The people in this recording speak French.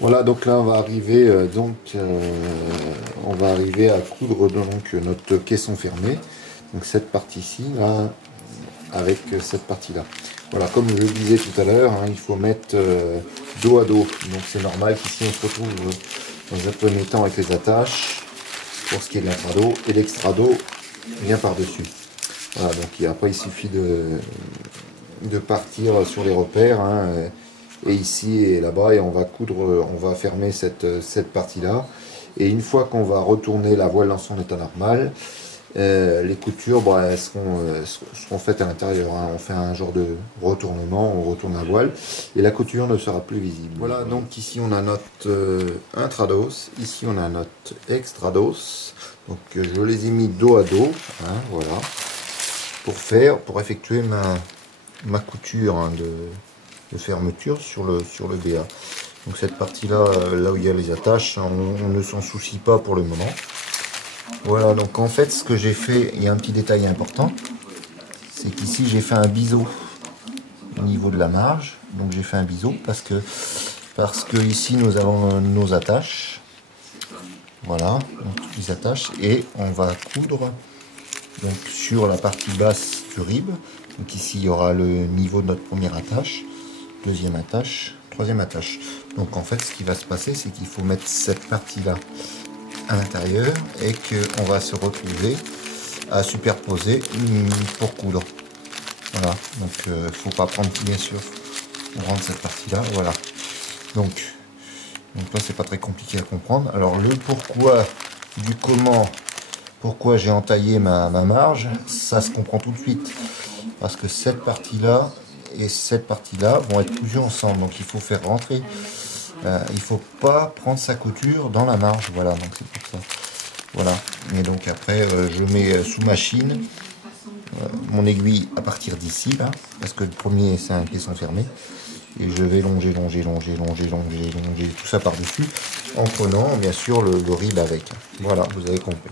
Voilà, donc là on va arriver on va arriver à coudre donc notre caisson fermé. Donc cette partie-ci là avec cette partie-là. Voilà, comme je le disais tout à l'heure, hein, il faut mettre dos à dos. Donc c'est normal qu'ici on se retrouve dans un premier temps avec les attaches pour ce qui est de l'intrado et l'extrado vient par-dessus. Voilà, donc après il suffit de partir sur les repères. Hein, et ici et là-bas et on va coudre, on va fermer cette partie-là. Et une fois qu'on va retourner la voile dans son état normal, les coutures elles seront faites à l'intérieur. Hein. On fait un genre de retournement, on retourne la voile et la couture ne sera plus visible. Voilà, donc ici on a notre intrados, ici on a notre extrados. Donc je les ai mis dos à dos, hein, voilà, pour effectuer ma couture hein, de fermeture sur le BA. Donc cette partie là, là où il y a les attaches, on ne s'en soucie pas pour le moment. Voilà, donc en fait ce que j'ai fait, il y a un petit détail important, c'est qu'ici j'ai fait un biseau au niveau de la marge. Donc j'ai fait un biseau parce que ici nous avons nos attaches. Voilà, donc toutes les attaches, et on va coudre donc sur la partie basse du rib. Donc ici il y aura le niveau de notre première attache, deuxième attache, troisième attache. Donc en fait ce qui va se passer, c'est qu'il faut mettre cette partie là à l'intérieur et qu'on va se retrouver à superposer pour coudre. Voilà, donc faut pas prendre, bien sûr, on rentre cette partie là, voilà. Donc là c'est pas très compliqué à comprendre. Alors le pourquoi du comment, pourquoi j'ai entaillé ma marge, ça se comprend tout de suite, parce que cette partie là et cette partie là vont être cousues ensemble, donc il faut faire rentrer, il faut pas prendre sa couture dans la marge, voilà, donc c'est pour ça. Voilà, et donc après je mets sous machine mon aiguille à partir d'ici là, parce que le premier c'est un caisson fermé, et je vais longer tout ça par dessus en prenant bien sûr le rib avec. Voilà, vous avez compris.